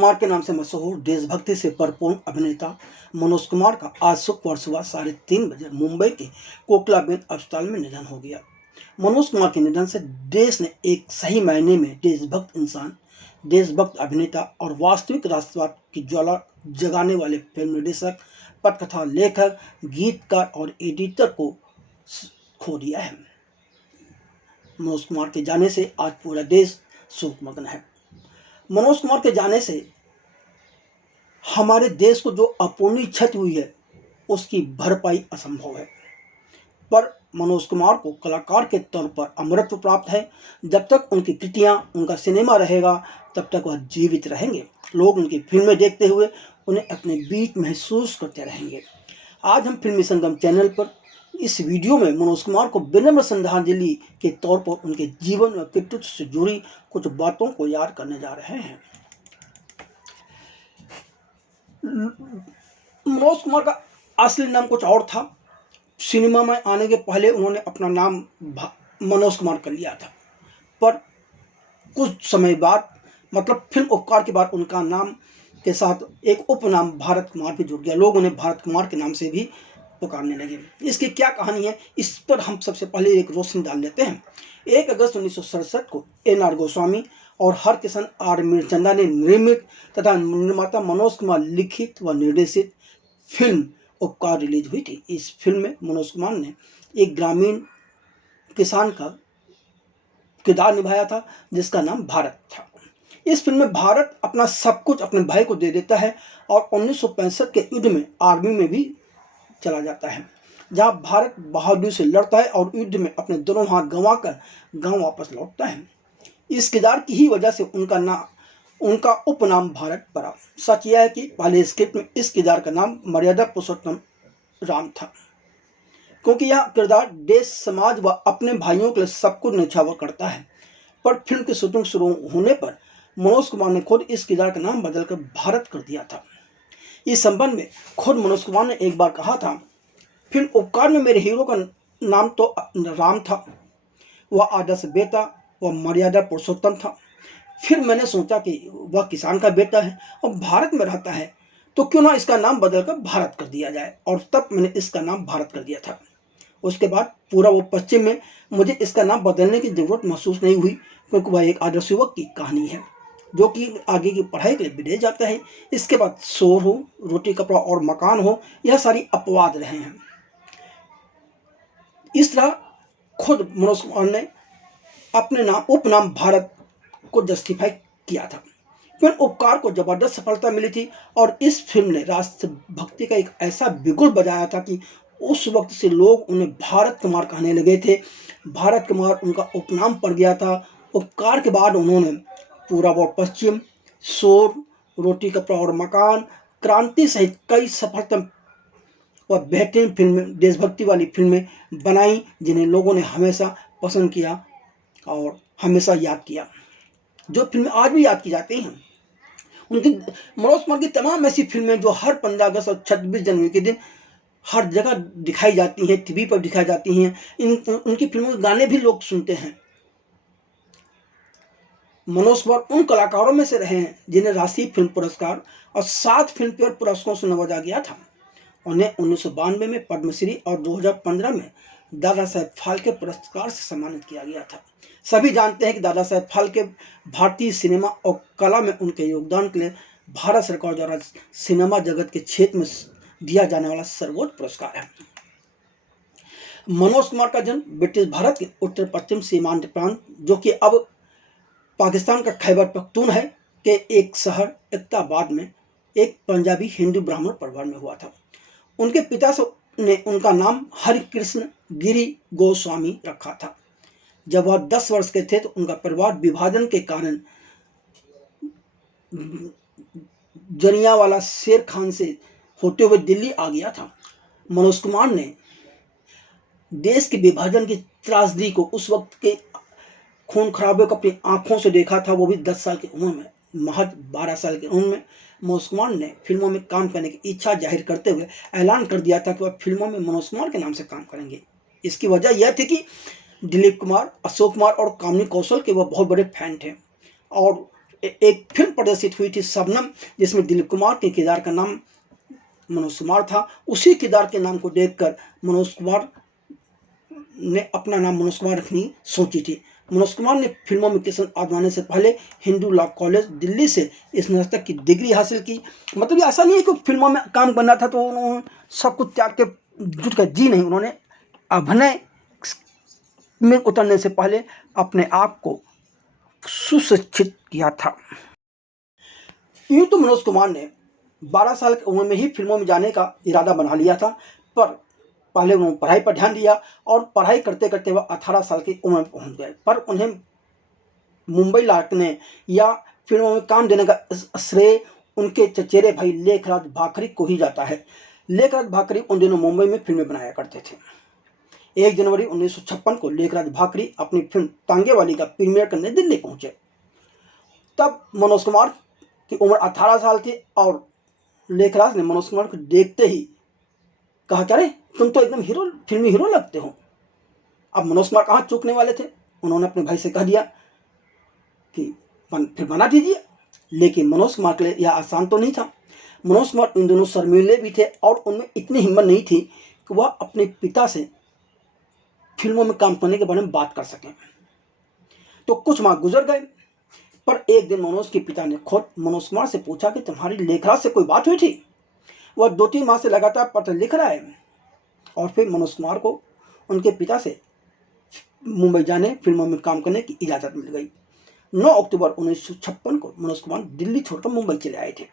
कुमार के नाम से मशहूर देशभक्ति से भरपूर अभिनेता मनोज कुमार का आज शुक्रवार सुबह 3:30 बजे मुंबई के कोकिलाबेन अस्पताल में निधन हो गया। मनोज कुमार के निधन से देश ने एक सही मायने में देशभक्त इंसान, देशभक्त अभिनेता और वास्तविक राष्ट्रवाद की ज्वाला जगाने वाले फिल्म निर्देशक, पटकथा लेखक, गीतकार और एडिटर को खो दिया है। मनोज कुमार के जाने से आज पूरा देश शोकमग्न है। मनोज कुमार के जाने से हमारे देश को जो अपूर्णीय क्षति हुई है उसकी भरपाई असंभव है, पर मनोज कुमार को कलाकार के तौर पर अमरत्व प्राप्त है। जब तक उनकी कृतियां, उनका सिनेमा रहेगा तब तक वह जीवित रहेंगे। लोग उनकी फिल्में देखते हुए उन्हें अपने बीच महसूस करते रहेंगे। आज हम फिल्मी संगम चैनल पर इस वीडियो में मनोज कुमार को विनम्र श्रद्धांजलि के तौर पर उनके जीवन और कृतित्व से जुड़ी कुछ बातों को याद करने जा रहे हैं। मनोज कुमार का असली नाम कुछ और था। सिनेमा में आने के पहले उन्होंने अपना नाम मनोज कुमार कर लिया था, पर कुछ समय बाद मतलब फिल्म उपकार के बाद उनका नाम के साथ एक उपनाम भारत कुमार भी जुड़ गया। लोग उन्हें भारत कुमार के नाम से भी पुकारने लगे। इसकी क्या कहानी है, इस पर हम सबसे पहले एक रोशनी डाल देते हैं। 1 अगस्त 1967 को NR गोस्वामी और हरकिशन R मीरचंदा ने निर्मित तथा निर्माता मनोज कुमार लिखित व निर्देशित फिल्म उपकार रिलीज हुई थी। इस फिल्म में मनोज कुमार ने एक ग्रामीण किसान का किरदार निभाया था जिसका नाम भारत था। इस फिल्म में भारत अपना सब कुछ अपने भाई को दे देता है और 1965 के युद्ध में आर्मी में भी चला जाता है, जहां भारत बहादुरी से लड़ता है और युद्ध में अपने दोनों हाथ गंवाकर गांव वापस लौटता है। इस किरदार की ही वजह से उनका उपनाम भारत पड़ा। सच यह है कि पहले स्क्रिप्ट में इस किरदार का नाम मर्यादा पुरुषोत्तम राम था, क्योंकि यह किरदार देश, समाज व अपने भाइयों के लिए सब कुछ न्यौछावर करता है। पर फिल्म की शूटिंग शुरू होने पर मनोज कुमार ने खुद इस किरदार का नाम बदलकर भारत कर दिया था। इस संबंध में खुद मनोज कुमार ने एक बार कहा था, फिल्म उपकार में मेरे हीरो का नाम तो राम था, वह आदर्श बेटा व मर्यादा पुरुषोत्तम था। फिर मैंने सोचा कि वह किसान का बेटा है और भारत में रहता है, तो क्यों ना इसका नाम बदलकर भारत कर दिया जाए, और तब मैंने इसका नाम भारत कर दिया था। उसके बाद पूरा वो पश्चिम में मुझे इसका नाम बदलने की जरूरत महसूस नहीं हुई, क्योंकि वह एक आदर्श युवक की कहानी है जो कि आगे की पढ़ाई के लिए विदेश जाता है। इसके बाद शोर हो, रोटी कपड़ा और मकान हो, यह सारी अपवाद रहे हैं। इस तरह खुद मनोज कुमार ने अपने उपनाम भारत को जस्टिफाई किया था। फिल्म उपकार को जबरदस्त सफलता मिली थी और इस फिल्म ने राष्ट्रभक्ति का एक ऐसा बिगुल बजाया था कि उस वक्त से लोग उन्हें भारत कुमार कहने लगे थे। भारत कुमार उनका उपनाम पड़ गया था। उपकार के बाद उन्होंने पूरा वो पश्चिम, शोर, रोटी कपड़ा और मकान, क्रांति सहित कई सफलता व बेहतरीन फिल्में, देशभक्ति वाली फिल्में बनाई, जिन्हें लोगों ने हमेशा पसंद किया और हमेशा याद किया, जो फिल्में आज भी याद की जाती हैं। उनकी मनोज कुमार की तमाम ऐसी फिल्में जो हर 15 अगस्त और 26 जनवरी के दिन हर जगह दिखाई जाती हैं, टीवी पर दिखाई जाती हैं। उनकी फिल्मों के गाने भी लोग सुनते हैं। मनोज कुमार उन कलाकारों में से रहे हैं जिन्हें राष्ट्रीय फिल्म पुरस्कार और 7 फिल्म फेयर पुरस्कारों से नवाजा गया था। उन्हें 1992 में पद्मश्री और 2015 में दादा साहेब फाल्के पुरस्कार से सम्मानित किया गया था। सभी जानते हैं कि दादा साहेब फाल्के भारतीय सिनेमा और कला में उनके योगदान के लिए भारत सरकार द्वारा सिनेमा जगत के क्षेत्र में दिया जाने वाला सर्वोच्च पुरस्कार है। मनोज कुमार का जन्म ब्रिटिश भारत के उत्तर पश्चिम सीमांत प्रांत, जो कि अब पाकिस्तान का खैबर पख्तून है, के एक शहर इक्ताबाद में एक पंजाबी हिंदू ब्राह्मण परिवार में हुआ था। उनके पिता ने उनका नाम हरिकृष्ण गिरी गोस्वामी रखा था। जब वह 10 वर्ष के थे तो उनका परिवार विभाजन के कारण जलियांवाला शेर खान से होते हुए दिल्ली आ गया था। मनोज कुमार ने देश के विभाजन की त्रासदी को, उस वक्त के खून खराबे को अपनी आंखों से देखा था, वो भी 10 साल की उम्र में। महज 12 साल की उम्र में मनोज कुमार ने फिल्मों में काम करने की इच्छा जाहिर करते हुए ऐलान कर दिया था कि वह फिल्मों में मनोज कुमार के नाम से काम करेंगे। इसकी वजह यह थी कि दिलीप कुमार, अशोक कुमार और कामिनी कौशल के वह बहुत बड़े फैन थे और एक फिल्म प्रदर्शित हुई थी शबनम, जिसमें दिलीप कुमार के किरदार का नाम मनोज कुमार था। उसी किरदार के नाम को देखकर मनोज कुमार ने अपना नाम मनोज कुमार रखनी सोची थी। मनोज कुमार ने फिल्मों में किस्मत आजमाने से पहले हिंदू लॉ कॉलेज दिल्ली से स्नातक की डिग्री हासिल की। मतलब ये ऐसा नहीं है कि फिल्मों में काम करना था तो उन्होंने सब कुछ त्याग के जुट कर जी नहीं, उन्होंने अभिनय में उतरने से पहले अपने आप को सुशिक्षित किया था। यूं तो मनोज कुमार ने 12 साल की उम्र में ही फिल्मों में जाने का इरादा बना लिया था, पर पहले उन्होंने पढ़ाई पर ध्यान दिया और पढ़ाई करते करते वह 18 साल की उम्र में पहुंच गए। पर उन्हें मुंबई लौटने या फिल्मों में काम देने का श्रेय उनके चचेरे भाई लेखराज भाकरी को ही जाता है। लेखराज भाकरी उन दिनों मुंबई में फिल्में बनाया करते थे। 1 जनवरी 1956 को लेखराज भाकरी अपनी फिल्म तांगे वाली का प्रीमियर करने दिल्ली पहुंचे। तब मनोज कुमार की उम्र 18 साल थी और लेखराज ने मनोज कुमार को देखते ही कहा, अरे तुम तो एकदम हीरो, फिल्मी हीरो लगते हो। अब मनोज कुमार कहाँ चूकने वाले थे, उन्होंने अपने भाई से कह दिया कि फिर बना दीजिए। लेकिन मनोज कुमार के लिए यह आसान तो नहीं था। मनोज कुमार इन दोनों शर्मीले भी थे और उनमें इतनी हिम्मत नहीं थी कि वह अपने पिता से फिल्मों में काम करने के बारे में बात कर सकें। तो कुछ माह गुजर गए, पर एक दिन मनोज के पिता ने खुद मनोज कुमार से पूछा कि तुम्हारी लेखराज से कोई बात हुई थी? वह 2-3 माह से लगातार पत्र लिख रहा है। और फिर मनोज कुमार को उनके पिता से मुंबई जाने, फिल्मों में काम करने की इजाज़त मिल गई। 9 अक्टूबर 1956 को मनोज कुमार दिल्ली छोड़कर मुंबई चले आए थे।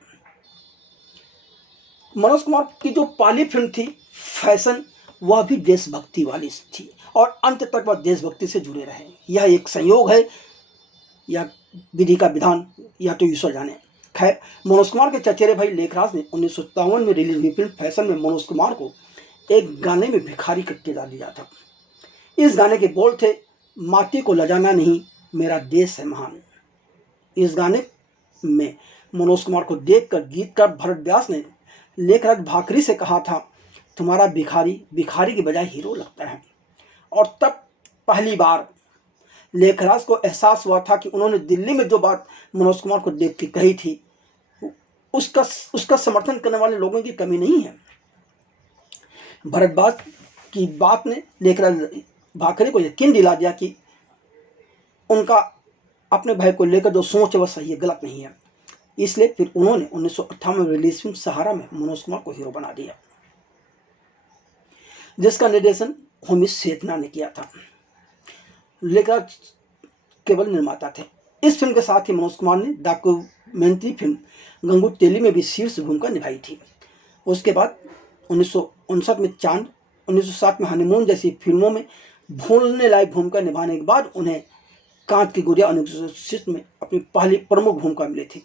मनोज कुमार की जो पहली फिल्म थी फैशन, वह भी देशभक्ति वाली थी और अंत तक वह देशभक्ति से जुड़े रहे। यह एक संयोग है या विधि का विधान, या तो ईश्वर जाने। खैर, मनोज कुमार के चचेरे भाई लेखराज ने 1957 में रिलीज हुई फिल्म फैशन में मनोज कुमार को एक गाने में भिखारी का किरदार दिया था। इस गाने के बोल थे, माटी को लजाना नहीं, मेरा देश है महान। इस गाने में मनोज कुमार को देखकर गीतकार भरत व्यास ने लेखराज भाकरी से कहा था, तुम्हारा भिखारी भिखारी की बजाय हीरो लगता है। और तब पहली बार लेखराज को एहसास हुआ था कि उन्होंने दिल्ली में जो बात मनोज कुमार को देख के कही थी, उसका समर्थन करने वाले लोगों की कमी नहीं है। भरद्वाज की बात ने लेखराज भाकरी को यकीन दिला दिया कि उनका अपने भाई को लेकर जो सोच है वह सही है, गलत नहीं है। इसलिए फिर उन्होंने 1958 में रिलीज फिल्म सहारा में मनोज कुमार को हीरो बना दिया, जिसका निर्देशन होमी सेठना ने किया था। लेखराज केवल निर्माता थे। इस फिल्म के साथ ही मनोज कुमार ने डॉक्यूमेंट्री फिल्म गंगू तेली में भी शीर्ष भूमिका निभाई थी। उसके बाद 1959 में चांद, 1960 में हनीमून जैसी फिल्मों में भूलने लायक भूमिका निभाने के बाद उन्हें कांच की गुड़िया 1960 में अपनी पहली प्रमुख भूमिका मिली थी।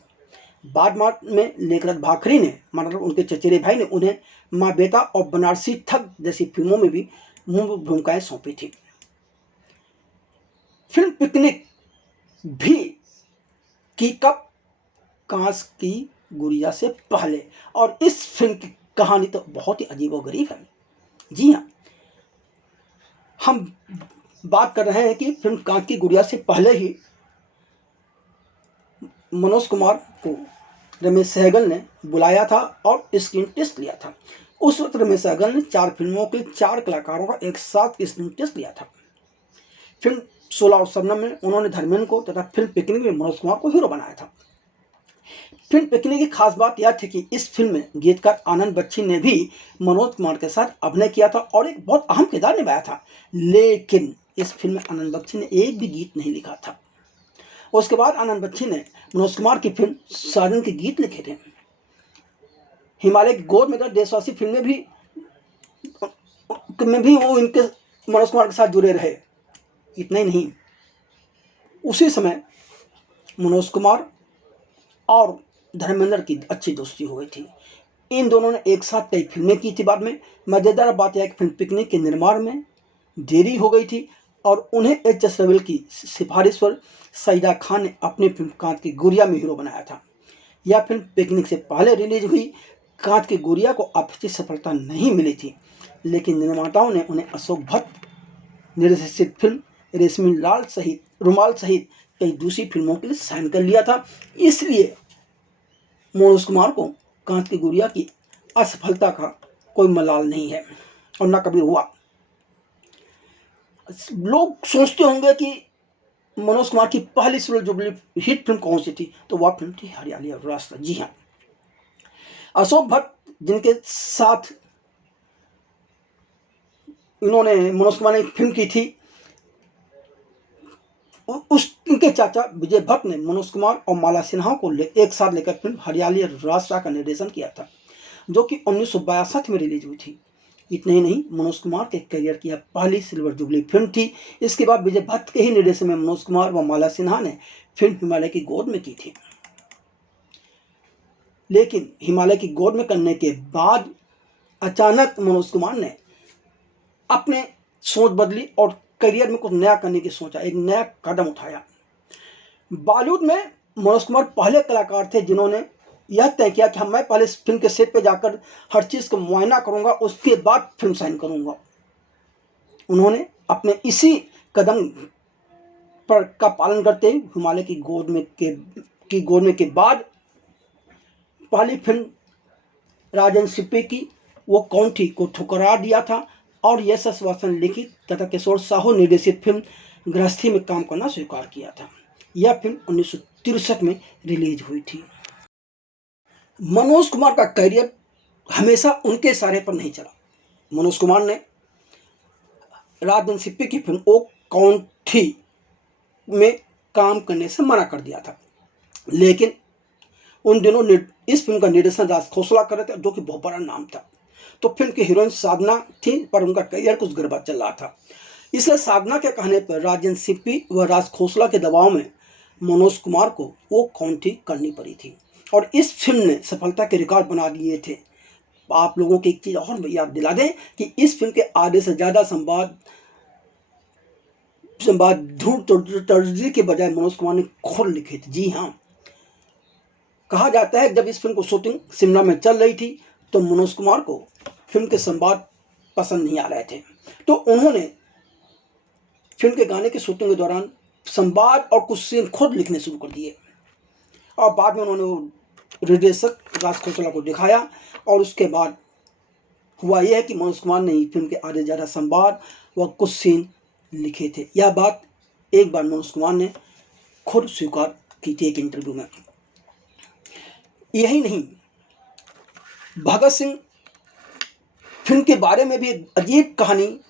बाद में लेखराज भाकरी ने, मतलब उनके चचेरे भाई ने, उन्हें माँ बेटा और बनारसी ठग जैसी फिल्मों में भी मुख्य भूमिकाएं सौंपी थी। फिल्म पिकनिक भी की कब, कांच की गुड़िया से पहले, और इस फिल्म की कहानी तो बहुत ही अजीबोगरीब है। जी हाँ, हम बात कर रहे हैं कि फिल्म कांच की गुड़िया से पहले ही मनोज कुमार को रमेश सहगल ने बुलाया था और स्क्रीन टेस्ट लिया था। उस वक्त रमेश सहगल ने 4 फिल्मों के 4 कलाकारों का एक साथ स्क्रीन टेस्ट लिया था। फिल्म 16 और शबनम में उन्होंने धर्मेंद्र को तथा फिल्म पिकनिक में मनोज कुमार को हीरो बनाया था। फिल्म पिकनिक की खास बात यह थी कि इस फिल्म में गीतकार आनंद बख्शी ने भी मनोज कुमार के साथ अभिनय किया था और एक बहुत अहम किरदार निभाया था। लेकिन इस फिल्म में आनंद बख्शी ने एक भी गीत नहीं लिखा था। उसके बाद आनंद बख्शी ने मनोज कुमार की फिल्म साजन के गीत लिखे थे। हिमालय की गोद में देशवासी फिल्म में भी वो इनके मनोज कुमार के साथ जुड़े रहे। इतना ही नहीं, उसी समय मनोज कुमार और धर्मेंद्र की अच्छी दोस्ती हो गई थी। इन दोनों ने एक साथ कई फिल्में की थी। बाद में मजेदार बात यह है कि फिल्म पिकनिक के निर्माण में देरी हो गई थी और उन्हें एच.एस. रविल की सिफारिश पर सईदा खान ने अपनी फिल्म कांच की गुड़िया में हीरो बनाया था। यह फिल्म पिकनिक से पहले रिलीज हुई कांच की गुड़िया को अच्छी सफलता नहीं मिली थी, लेकिन निर्माताओं ने उन्हें अशोक भट्ट निर्देशित फिल्म रेशमी रुमाल सहित कई दूसरी फिल्मों के लिए साइन कर लिया था। इसलिए मनोज कुमार को कांच की गुड़िया की असफलता का कोई मलाल नहीं है और ना कभी हुआ। लोग सोचते होंगे कि मनोज कुमार की पहली सिल्वर जुबली हिट फिल्म कौन सी थी, तो वह फिल्म थी हरियाली और रास्ता। जी हाँ, अशोक भट्ट जिनके साथ इन्होंने मनोज कुमार ने एक फिल्म की थी, उनके चाचा विजय भट्ट ने मनोज कुमार और माला सिन्हा को एक साथ लेकर फिल्म हरियाली और रास्ता का निर्देशन किया था, जो कि 1962 में रिलीज हुई थी। इतने ही नहीं, मनोज कुमार के करियर की यह पहली सिल्वर जुबली फिल्म थी। इसके बाद विजय भट्ट के ही निर्देशन में मनोज कुमार व माला सिन्हा ने फिल्म हिमालय की गोद में की थी। लेकिन हिमालय की गोद में करने के बाद अचानक मनोज कुमार ने अपने सोच बदली और करियर में कुछ नया करने की सोचा, एक नया कदम उठाया। बॉलीवुड में मनोज कुमार पहले कलाकार थे जिन्होंने यह तय किया कि मैं पहले फिल्म के सेट पे जाकर हर चीज़ को मुआयना करूंगा, उसके बाद फिल्म साइन करूंगा। उन्होंने अपने इसी कदम पर का पालन करते हुए हिमालय की गोद में के बाद पहली फिल्म राजन सिप्पी की वो कौन थी को ठुकरा दिया था और यश वासन लिखित तथा किशोर साहू निर्देशित फिल्म गृहस्थी में काम करना स्वीकार किया था। यह फिल्म 1963 में रिलीज हुई थी। मनोज कुमार का करियर हमेशा उनके इशारे पर नहीं चला। मनोज कुमार ने राजन सिप्पी की फिल्म ओ कौन थी में काम करने से मना कर दिया था, लेकिन उन दिनों इस फिल्म का निर्देशन राज खोसला कर रहे थे, जो कि बहुत बड़ा नाम था। तो फिल्म की हीरोइन साधना थी, पर उनका करियर कुछ गड़बड़ चल रहा था। इसलिए साधना के कहने पर राजन सिप्पी व राज खोसला के दबाव में मनोज कुमार को वो कौन थी करनी पड़ी थी और इस फिल्म ने सफलता के रिकॉर्ड बना दिए थे। आप लोगों की एक चीज़ और याद दिला दें कि इस फिल्म के आधे से ज़्यादा संवाद ध्रुव टर्जी के बजाय मनोज कुमार ने खुद लिखे थे। जी हाँ, कहा जाता है जब इस फिल्म को शूटिंग शिमला में चल रही थी तो मनोज कुमार को फिल्म के संवाद पसंद नहीं आ रहे थे, तो उन्होंने फिल्म के गाने की शूटिंग के दौरान संवाद और कुछ सीन खुद लिखने शुरू कर दिए और बाद में उन्होंने वो निर्देशक राज खोसला को दिखाया और उसके बाद हुआ यह है कि मनोज कुमार ने फिल्म के आधे ज़्यादा संवाद व कुछ सीन लिखे थे। यह बात एक बार मनोज कुमार ने खुद स्वीकार की थी एक इंटरव्यू में। यही नहीं, भगत सिंह फिल्म के बारे में भी एक अजीब कहानी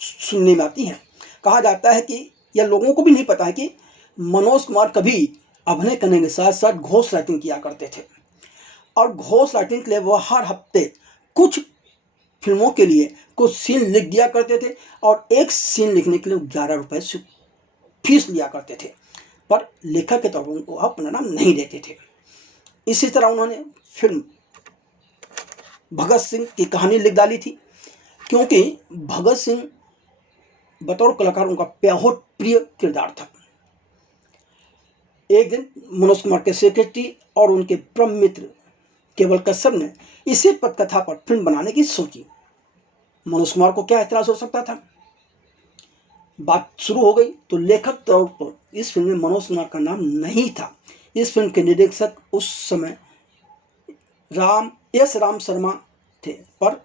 सुनने में आती है। कहा जाता है कि यह लोगों को भी नहीं पता है कि मनोज कुमार कभी अभिनय करने के साथ साथ घोस्ट राइटिंग किया करते थे और घोस्ट राइटिंग के लिए वह हर हफ्ते कुछ फिल्मों के लिए कुछ सीन लिख दिया करते थे और एक सीन लिखने के लिए 11 रुपये फीस लिया करते थे, पर लेखक के तौर पर उनको अपना नाम नहीं देते थे। इसी तरह उन्होंने फिल्म भगत सिंह की कहानी लिख डाली थी, क्योंकि भगत सिंह बतौर कलाकार उनका बहुत प्रिय किरदार था। एक दिन मनोज कुमार के सेक्रेटरी और उनके परम मित्र केवल कश्यप ने इसी पटकथा पर फिल्म बनाने की सोची। मनोज कुमार को क्या एतराज हो सकता था। बात शुरू हो गई तो लेखक तौर पर इस फिल्म में मनोज कुमार का नाम नहीं था। इस फिल्म के निर्देशक उस समय यश राम शर्मा थे, पर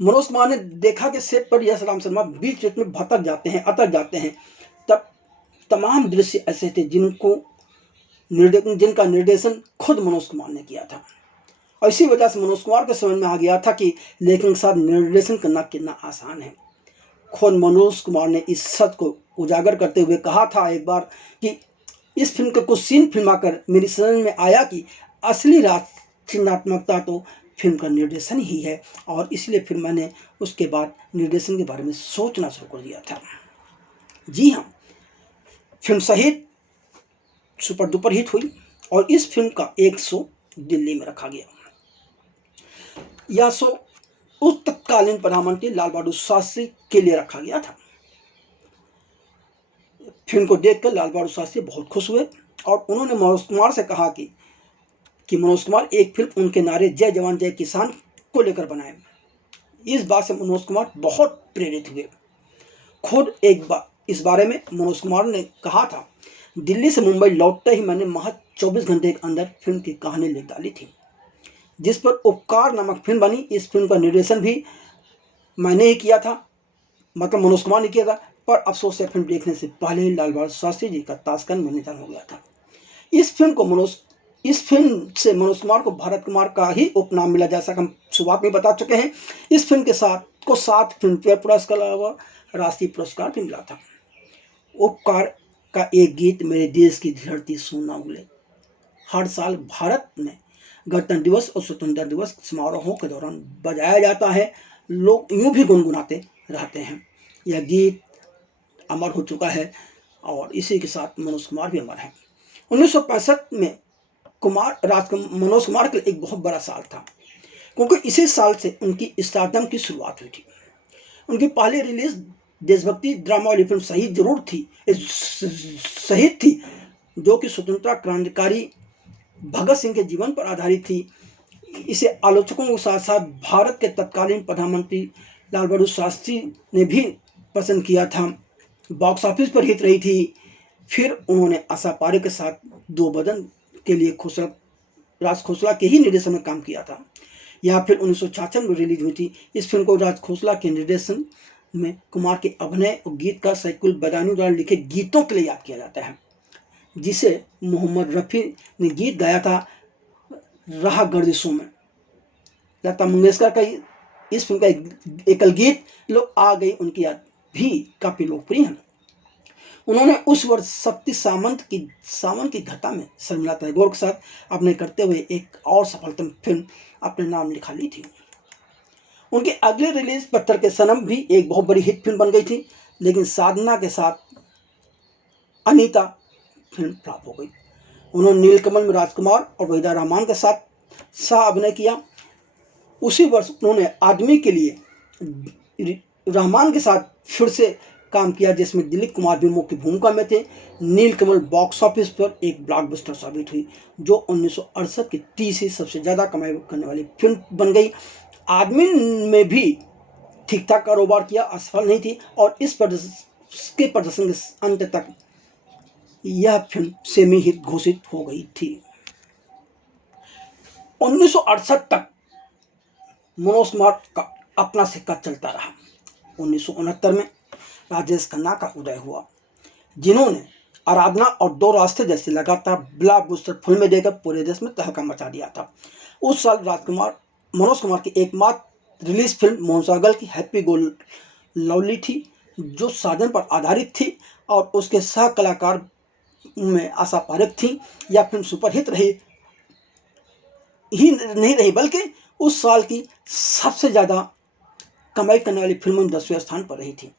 मनोज कुमार ने देखा कि सेट पर यश राम शर्मा बीच बीच में अटक जाते हैं। तब तमाम दृश्य ऐसे थे जिनका निर्देशन खुद मनोज कुमार ने किया था और इसी वजह से मनोज कुमार के समझ में आ गया था कि लेखक के साथ निर्देशन करना कितना आसान है। खुद मनोज कुमार ने इस सच को उजागर करते हुए कहा था एक बार कि इस फिल्म के कुछ सीन फिल्माकर मेरी समझ में आया कि असली रचनात्मकता तो फिल्म का निर्देशन ही है और इसलिए फिर मैंने उसके बाद निर्देशन के बारे में सोचना शुरू कर दिया था। जी हाँ, फिल्म सहित सुपर डुपर हिट हुई और इस फिल्म का एक शो दिल्ली में रखा गया। यह शो उस तत्कालीन प्रधानमंत्री लाल बहादुर शास्त्री के लिए रखा गया था। फिल्म को देखकर लाल बहादुर शास्त्री बहुत खुश हुए और उन्होंने मनोज कुमार से कहा कि मनोज कुमार एक फिल्म उनके नारे जय जवान जय किसान को लेकर बनाए। इस बात से मनोज कुमार बहुत प्रेरित हुए। खुद एक बार इस बारे में मनोज कुमार ने कहा था, दिल्ली से मुंबई लौटते ही मैंने महज 24 घंटे के अंदर फिल्म की कहानी लिख डाली थी, जिस पर उपकार नामक फिल्म बनी। इस फिल्म का निर्देशन भी मैंने ही किया था, मतलब मनोज कुमार ने किया था, पर अफसोस है फिल्म देखने से पहले ही लाल बहादुर शास्त्री जी का ताशकंद में निधन हो गया था। इस फिल्म से मनोज कुमार को भारत कुमार का ही उपनाम मिला, जैसा कि हम शुरुआत में बता चुके हैं। इस फिल्म के साथ 7 फिल्मफेयर पुरस्कार अलावा राष्ट्रीय पुरस्कार भी मिला था। उपकार का एक गीत मेरे देश की धरती सोना उगले हर साल भारत में गणतंत्र दिवस और स्वतंत्रता दिवस समारोहों के दौरान बजाया जाता है। लोग यूं भी गुनगुनाते रहते हैं। यह गीत अमर हो चुका है और इसी के साथ मनोज कुमार भी अमर हैं। 1965 में मनोज कुमार के लिए एक बहुत बड़ा साल था, क्योंकि इसी साल से उनकी स्टारडम की शुरुआत हुई थी। उनकी पहली रिलीज देशभक्ति ड्रामा वाली फिल्म शहीद थी, जो कि स्वतंत्रता क्रांतिकारी भगत सिंह के जीवन पर आधारित थी। इसे आलोचकों के साथ साथ भारत के तत्कालीन प्रधानमंत्री लाल बहादुर शास्त्री ने भी पसंद किया था। बॉक्स ऑफिस पर हिट रही थी। फिर उन्होंने आशा पारेख के साथ 2 बदन के लिए राज खोसला के ही निर्देशन में काम किया था। यह फिल्म 1966 में रिलीज हुई थी। इस फिल्म को राज खोसला के निर्देशन में कुमार के अभिनय और गीत का सैकुल बदायूं द्वारा लिखे गीतों के लिए याद किया जाता है, जिसे मोहम्मद रफ़ी ने गीत गाया था राह गर्दिशों में। लता मंगेशकर का इस फिल्म का एकल गीत लोग आ गई उनकी याद भी काफ़ी लोकप्रिय है। उन्होंने उस वर्ष सप्ती सावन की घटा में शर्मिला टैगोर के साथ अभिनय करते हुए एक और सफलतम फिल्म अपने नाम लिखा ली थी। उनकी अगली रिलीज पत्थर के सनम भी एक बहुत बड़ी हिट फिल्म बन गई थी, लेकिन साधना के साथ अनीता फिल्म फ्लॉप हो गई। उन्होंने नीलकमल में राजकुमार और वहीदा रहमान के साथ सह अभिनय किया। उसी वर्ष उन्होंने आदमी के लिए रहमान के साथ फिर से काम किया, जिसमें दिलीप कुमार भी मुख्य भूमिका में थे। नीलकमल बॉक्स ऑफिस पर एक ब्लॉकबस्टर साबित हुई, जो 1968 की तीसरी सबसे ज़्यादा कमाई करने वाली फिल्म बन गई। आदमी में भी ठीक ठाक कारोबार किया, असफल नहीं थी और इसके प्रदर्शन के अंत तक यह फिल्म सेमी हिट घोषित हो गई थी। 1968 तक मनोज कुमार का अपना सिक्का चलता रहा। 1969 में राजेश खन्ना का उदय हुआ, जिन्होंने आराधना और 2 रास्ते जैसी लगातार ब्लॉकबस्टर फिल्में देकर पूरे देश में तहलका मचा दिया था। उस साल मनोज कुमार की एकमात्र रिलीज फिल्म मोहनसागल की हैप्पी गो लवली थी, जो साजन पर आधारित थी और उसके सह कलाकार में आशा पारेख थी। यह फिल्म सुपरहिट नहीं रही, बल्कि उस साल की सबसे ज़्यादा कमाई करने वाली फिल्मों में 10वें स्थान पर रही थी।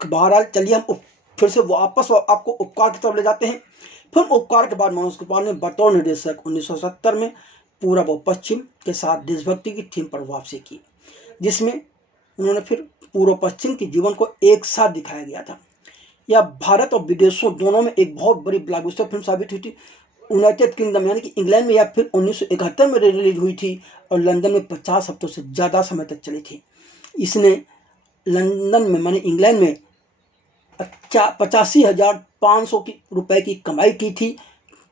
बहरहाल चलिए हम फिर से वापस आपको उपकार की तरफ ले जाते हैं। फिल्म उपकार के बाद मनोज कुमार ने बतौर निर्देशक 1970 में पूरब और पश्चिम के साथ देशभक्ति की थीम पर वापसी की, जिसमें उन्होंने फिर पूर्व पश्चिम के जीवन को एक साथ दिखाया गया था। यह भारत और विदेशों दोनों में एक बहुत बड़ी ब्लॉकबस्टर फिल्म साबित हुई थी। यूनाइटेड किंगडम यानी कि इंग्लैंड में यह फिल्म 1971 में रिलीज हुई थी और लंदन में 50 हफ्तों से ज़्यादा समय तक चली थी। इसने लंदन में माने इंग्लैंड में 85,500 रुपए की कमाई की थी।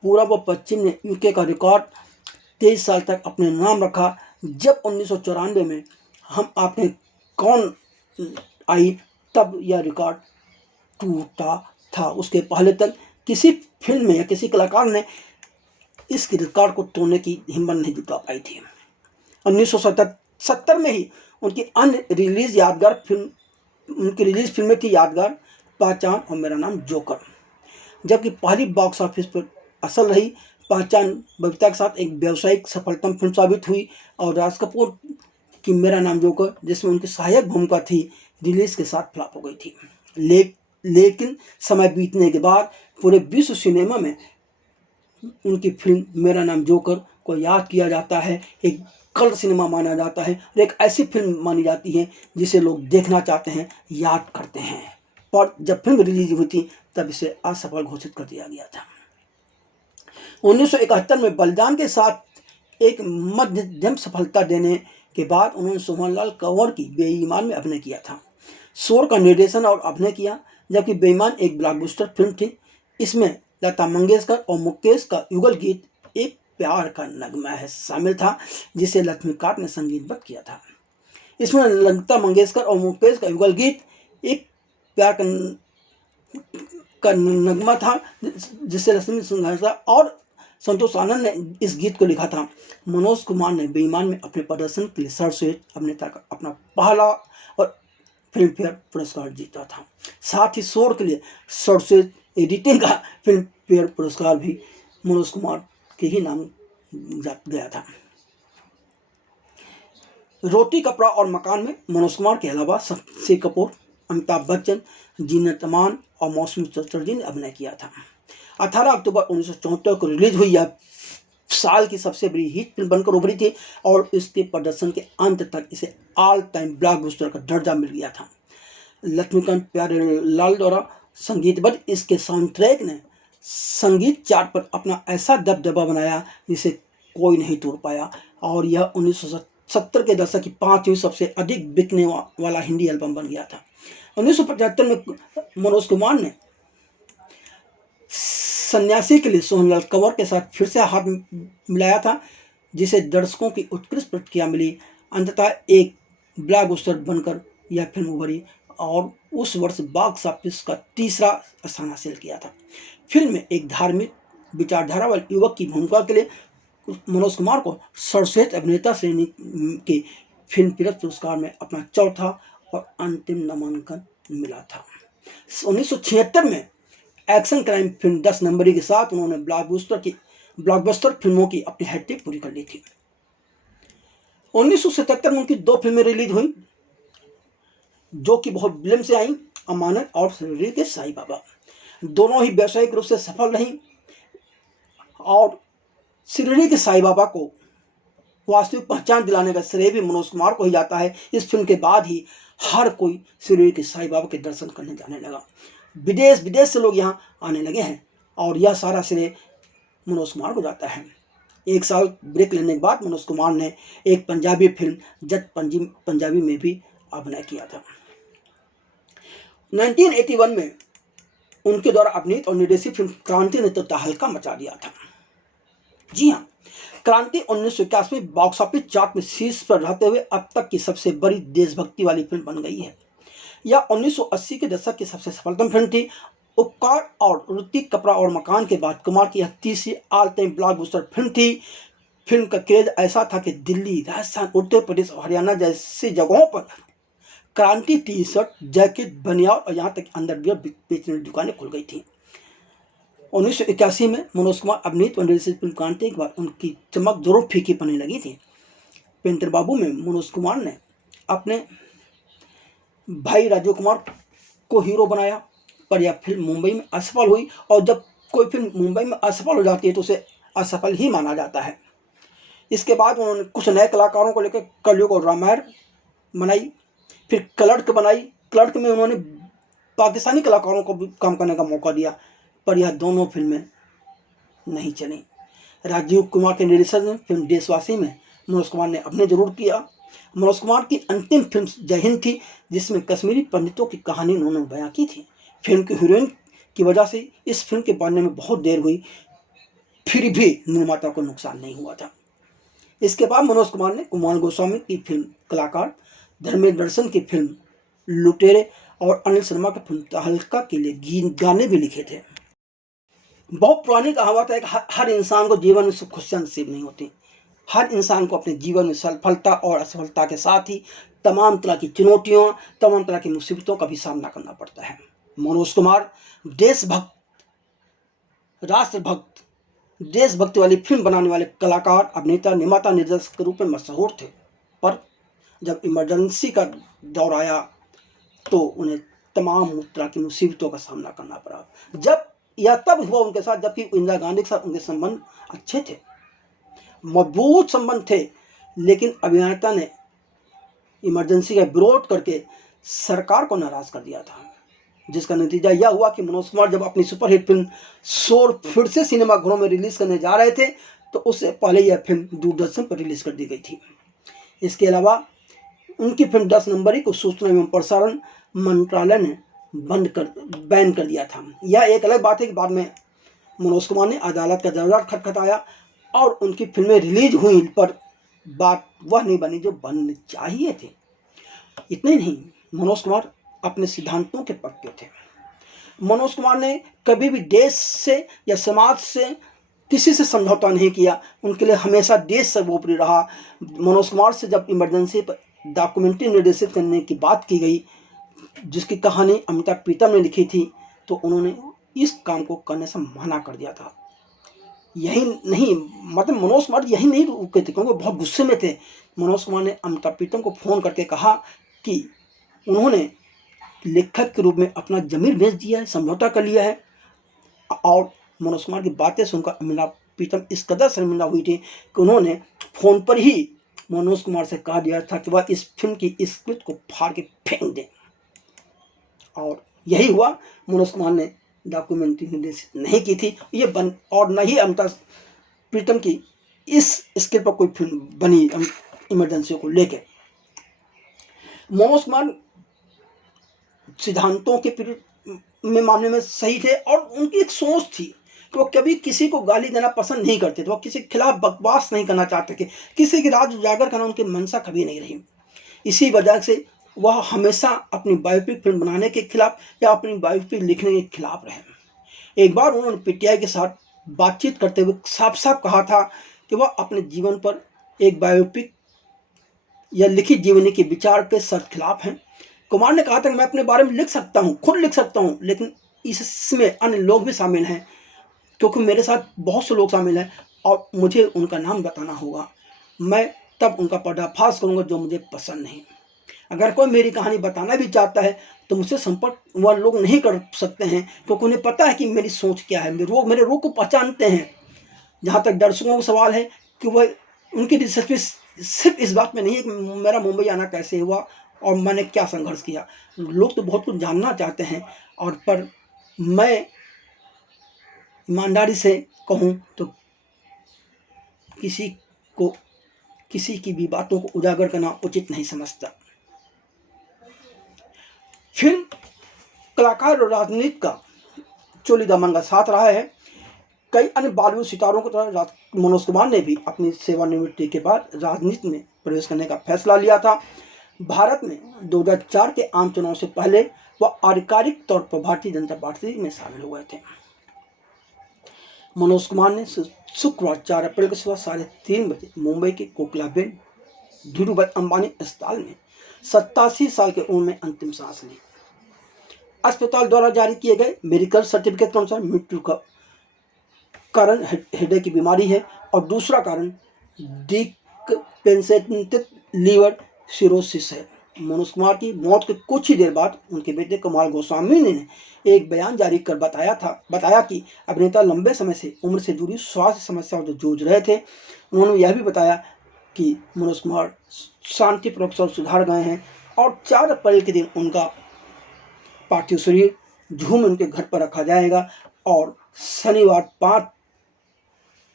पूरब और पश्चिम ने यूके का रिकॉर्ड 23 साल तक अपने नाम रखा। जब 1994 में हम आपने कौन आई, तब यह रिकॉर्ड टूटा था। उसके पहले तक किसी फिल्म में या किसी कलाकार ने इस रिकॉर्ड को तोड़ने की हिम्मत नहीं जुटा पाई थी। 1970 में ही उनकी रिलीज फिल्में थी यादगार, पहचान और मेरा नाम जोकर, जबकि पहली बॉक्स ऑफिस पर असल रही। पहचान बबीता के साथ एक व्यावसायिक सफलतम फिल्म साबित हुई और राज कपूर की मेरा नाम जोकर, जिसमें उनकी सहायक भूमिका थी, रिलीज के साथ फ्लॉप हो गई थी। लेकिन समय बीतने के बाद पूरे विश्व सिनेमा में उनकी फिल्म मेरा नाम जोकर को याद किया जाता है। एक कल्ट सिनेमा माना जाता है और एक ऐसी फिल्म मानी जाती है जिसे लोग देखना चाहते हैं, याद करते हैं। पर जब फिल्म रिलीज हुई थी तब इसे असफल घोषित कर दिया गया था। 1971 में बलिदान के साथ एक मध्यम सफलता देने के बाद उन्होंने सोहनलाल कंवर की बेईमान में अभिनय किया था। शोर का निर्देशन और अभिनय किया। जबकि बेईमान एक ब्लॉकबस्टर फिल्म थी। इसमें लता मंगेशकर और मुकेश का युगल गीत एक प्यार का नगमा है शामिल था, जिसे लक्ष्मीकांत ने संगीतबद्ध किया था। इसमें लता मंगेशकर और मुकेश का युगल गीत एक प्यार का नगमा था, जिसे लक्ष्मी सिंह और संतोष आनंद ने इस गीत को लिखा था। मनोज कुमार ने बेईमान में अपने प्रदर्शन के लिए सर्वश्रेष्ठ अभिनेता का अपना पहला और फिल्म फेयर पुरस्कार जीता था। साथ ही शोर के लिए सर्वश्रेष्ठ एडिटिंग का फिल्म फेयर पुरस्कार भी मनोज कुमार के ही नाम गया था। रोटी कपड़ा और मकान में मनोज कुमार के अलावा शशि कपूर, अमिताभ बच्चन, जीनत अमान और मौसमी चटर्जी ने अभिनय किया था। 18 अक्टूबर 1974 को रिलीज हुई यह साल की सबसे बड़ी हिट फिल्म बनकर उभरी थी और इसके प्रदर्शन के अंत तक इसे ऑल टाइम ब्लॉकबस्टर का दर्जा मिल गया था। लक्ष्मीकांत प्यारेलाल द्वारा संगीतबद्ध इसके साउंड ट्रैक ने संगीत चार्ट पर अपना ऐसा दबदबा बनाया जिसे कोई नहीं तोड़ पाया और यह 1970 के दशक की 5वीं सबसे अधिक बिकने वाला हिंदी एल्बम बन गया था। 1975 में मनोज कुमार ने सन्यासी के लिए सोहनलाल कंवर के साथ फिर से हाथ मिलाया था, जिसे दर्शकों की उत्कृष्ट प्रतिक्रिया मिली। अंततः एक ब्लॉकबस्टर बनकर यह फिल्म उभरी और उस वर्ष बॉक्स ऑफिस का तीसरा स्थान हासिल किया था। फिल्म में एक धार्मिक विचारधारा वाले युवक की भूमिका के लिए मनोज कुमार को सर्वश्रेष्ठ अभिनेता श्रेणी के फिल्म फेयर पुरस्कार में अपना चौथा और अंतिम नामांकन मिला था। 1976 में एक्शन क्राइम फिल्म 10 नंबरी के साथ उन्होंने ब्लॉकबस्टर फिल्मों की अपनी हैट्रिक पूरी कर ली थी। 1977 में उनकी 2 फिल्में रिलीज हुई जो कि बहुत विलंब से आई, अमानत और शिरडी के साई बाबा। दोनों ही व्यावसायिक रूप से सफल रही और शिरडी के साई बाबा को वास्तविक पहचान दिलाने का श्रेय भी मनोज कुमार को ही जाता है। इस फिल्म के बाद ही हर कोई शिरडी के साई बाबा के दर्शन करने जाने लगा। विदेश से लोग यहाँ आने लगे हैं और यह सारा श्रेय मनोज कुमार को जाता है। एक साल ब्रेक लेने के बाद मनोज कुमार ने एक पंजाबी फिल्म जट पंजाबी में भी अभिनय किया था। 1981 में उनके द्वारा अभिनीत और निर्देशित फिल्म क्रांति ने तो तहलका मचा दिया था। जी हाँ, क्रांति 1981 में बॉक्स ऑफिस चार्ट में शीर्ष पर रहते हुए अब तक की सबसे बड़ी देशभक्ति वाली फिल्म बन गई है। यह 1980 के दशक की सबसे सफलतम फिल्म थी। उपकार और ऋतिक कपड़ा और मकान के बाद कुमार की यह तीसरी ऑल टाइम ब्लॉकबस्टर फिल्म थी। फिल्म का क्रेज ऐसा था कि दिल्ली, राजस्थान, उत्तर प्रदेश और हरियाणा जैसी जगहों पर क्रांति टी शर्ट, जैकेट, बनियान और यहाँ तक अंडरवियर बेचने की दुकानें खुल गई थी। 1981 में मनोज कुमार अभिनीत और निर्देशित फिल्म क्रांति के बाद उनकी चमक जरूर फीकी पड़ने लगी थी। पेंटर बाबू में मनोज कुमार ने अपने भाई राजीव कुमार को हीरो बनाया, पर यह फिल्म मुंबई में असफल हुई और जब कोई फिल्म मुंबई में असफल हो जाती है तो उसे असफल ही माना जाता है। इसके बाद उन्होंने कुछ नए कलाकारों को लेकर कलयुग और रामायण बनाई, फिर क्लर्क बनाई। क्लर्क में उन्होंने पाकिस्तानी कलाकारों को भी काम करने का मौका दिया, पर यह दोनों फिल्में नहीं चली। राजीव कुमार के निर्देशन में फिल्म देशवासी में मनोज कुमार ने अभिनय जरूर किया। मनोज कुमार की अंतिम फिल्म जय हिंद थी, जिसमें कश्मीरी पंडितों की कहानी उन्होंने बयां की थी। फिल्म की हीरोइन की वजह से इस फिल्म के बनने में बहुत देर हुई, फिर भी निर्माता को नुकसान नहीं हुआ था। इसके बाद मनोज कुमार ने कुमार गोस्वामी की फिल्म कलाकार, धर्मेंद्र दर्शन की फिल्म लुटेरे और अनिल शर्मा की फिल्म तहलका के लिए गाने भी लिखे थे। बहुत पुरानी कहावत है कि हर इंसान को जीवन में सुख खुशियां नसीब नहीं होती। हर इंसान को अपने जीवन में सफलता और असफलता के साथ ही तमाम तरह की चुनौतियों, तमाम तरह की मुसीबतों का भी सामना करना पड़ता है। मनोज कुमार देशभक्त, राष्ट्रभक्त, देशभक्ति वाली फिल्म बनाने वाले कलाकार, अभिनेता, निर्माता, निर्देशक के रूप में मशहूर थे, पर जब इमरजेंसी का दौर आया तो उन्हें तमाम तरह की मुसीबतों का सामना करना पड़ा। जब यह तब हुआ उनके साथ जबकि इंदिरा गांधी के साथ उनके संबंध अच्छे थे, मजबूत संबंध थे, लेकिन अभिनेता ने इमरजेंसी का विरोध करके सरकार को नाराज कर दिया था, जिसका नतीजा यह हुआ कि मनोज कुमार जब अपनी सुपरहिट फिल्म शोर फिर से सिनेमाघरों में रिलीज करने जा रहे थे तो उससे पहले यह फिल्म दूरदर्शन पर रिलीज कर दी गई थी। इसके अलावा उनकी फिल्म 10 नंबरी को सूचना एवं प्रसारण मंत्रालय ने बैन कर दिया था। यह एक अलग बात है कि बाद में मनोज कुमार ने अदालत का दरवाजा खटखटाया और उनकी फिल्में रिलीज हुई, पर बात वह नहीं बनी जो बननी चाहिए थे। इतना ही नहीं, मनोज कुमार अपने सिद्धांतों के पक्के थे। मनोज कुमार ने कभी भी देश से या समाज से किसी से समझौता नहीं किया, उनके लिए हमेशा देश सर्वोपरि रहा। मनोज कुमार से जब इमरजेंसी पर डॉक्यूमेंट्री निर्देशित करने की बात की गई, जिसकी कहानी अमिताभ प्रीतम ने लिखी थी, तो उन्होंने इस काम को करने से मना कर दिया था। यही नहीं, मतलब मनोज कुमार यही नहीं रुके थे, क्योंकि बहुत गुस्से में थे। मनोज कुमार ने अमिताभ प्रीतम को फ़ोन करके कहा कि उन्होंने लेखक के रूप में अपना ज़मीर बेच दिया है, समझौता कर लिया है। और मनोज कुमार की बातें सुनकर अमिताभ प्रीतम इस कदर शर्मिंदा हुई थी कि उन्होंने फ़ोन पर ही मनोज कुमार से कहा दिया था कि वह इस फिल्म की स्क्रिप्ट को फाड़ के फेंक दें। और यही हुआ, मनोज कुमार ने डॉक्यूमेंट्री निर्देशित नहीं की थी ये और न ही अमिताभ प्रीतम की इस स्क्रिप्ट पर कोई फिल्म बनी इमरजेंसी को लेकर। मनोज कुमार सिद्धांतों के में मामले में सही थे और उनकी एक सोच थी कि वो कभी किसी को गाली देना पसंद नहीं करते थे, वो किसी के खिलाफ बकवास नहीं करना चाहते थे, किसी की राज उजागर करना उनकी मंशा कभी नहीं रही। इसी वजह से वह हमेशा अपनी बायोपिक फिल्म बनाने के खिलाफ या अपनी बायोपिक लिखने के खिलाफ रहे। एक बार उन्होंने पीटीआई के साथ बातचीत करते हुए साफ साफ कहा था कि वह अपने जीवन पर एक बायोपिक या लिखित जीवनी के विचार पे सख्त खिलाफ हैं। कुमार ने कहा था कि मैं अपने बारे में लिख सकता हूँ, खुद लिख सकता हूँ, लेकिन इसमें अन्य लोग भी शामिल हैं, क्योंकि मेरे साथ बहुत से लोग शामिल हैं और मुझे उनका नाम बताना होगा। मैं तब उनका पर्दाफाश करूँगा जो मुझे पसंद नहीं। अगर कोई मेरी कहानी बताना भी चाहता है तो मुझसे संपर्क वह लोग नहीं कर सकते हैं, क्योंकि उन्हें पता है कि मेरी सोच क्या है, मेरे रोग को पहचानते हैं। जहाँ तक दर्शकों का सवाल है कि वह उनकी दिलचस्पी सिर्फ इस बात में नहीं है कि मेरा मुंबई आना कैसे हुआ और मैंने क्या संघर्ष किया। लोग तो बहुत कुछ जानना चाहते हैं, और पर मैं ईमानदारी से कहूँ तो किसी की भी बातों को उजागर करना उचित नहीं समझता। फिल्म कलाकार और राजनीति का चोली दामन का साथ रहा है। कई अन्य बॉलीवुड सितारों की तरह मनोज कुमार ने भी अपनी सेवानिवृत्ति के बाद राजनीति में प्रवेश करने का फैसला लिया था। भारत में 2004 के आम चुनाव से पहले वह आधिकारिक तौर पर भारतीय जनता पार्टी में शामिल हो गए थे। मनोज कुमार ने शुक्रवार 4 अप्रैल को सुबह 3:30 बजे मुंबई के कोकिलाबेन धीरूभाई अंबानी अस्पताल में 87 साल की उम्र में अंतिम सांस ली। अस्पताल द्वारा जारी किए गए मेडिकल सर्टिफिकेट के अनुसार मृत्यु का कारण हृदय की बीमारी है और दूसरा कारण डिकम्पेंसेटेड लीवर सिरोसिस है। मनोज कुमार की मौत के कुछ ही देर बाद उनके बेटे कमाल गोस्वामी ने एक बयान जारी कर बताया कि अभिनेता लंबे समय से उम्र से जुड़ी स्वास्थ्य समस्याओं से जूझ रहे थे। उन्होंने यह भी बताया कि मनोज कुमार शांतिपूर्वक सुधार गए हैं और 4 अप्रैल के दिन उनका पार्थिव शरीर जूहू में उनके घर पर रखा जाएगा और शनिवार 5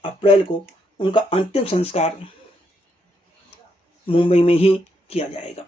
अप्रैल को उनका अंतिम संस्कार मुंबई में ही किया जाएगा।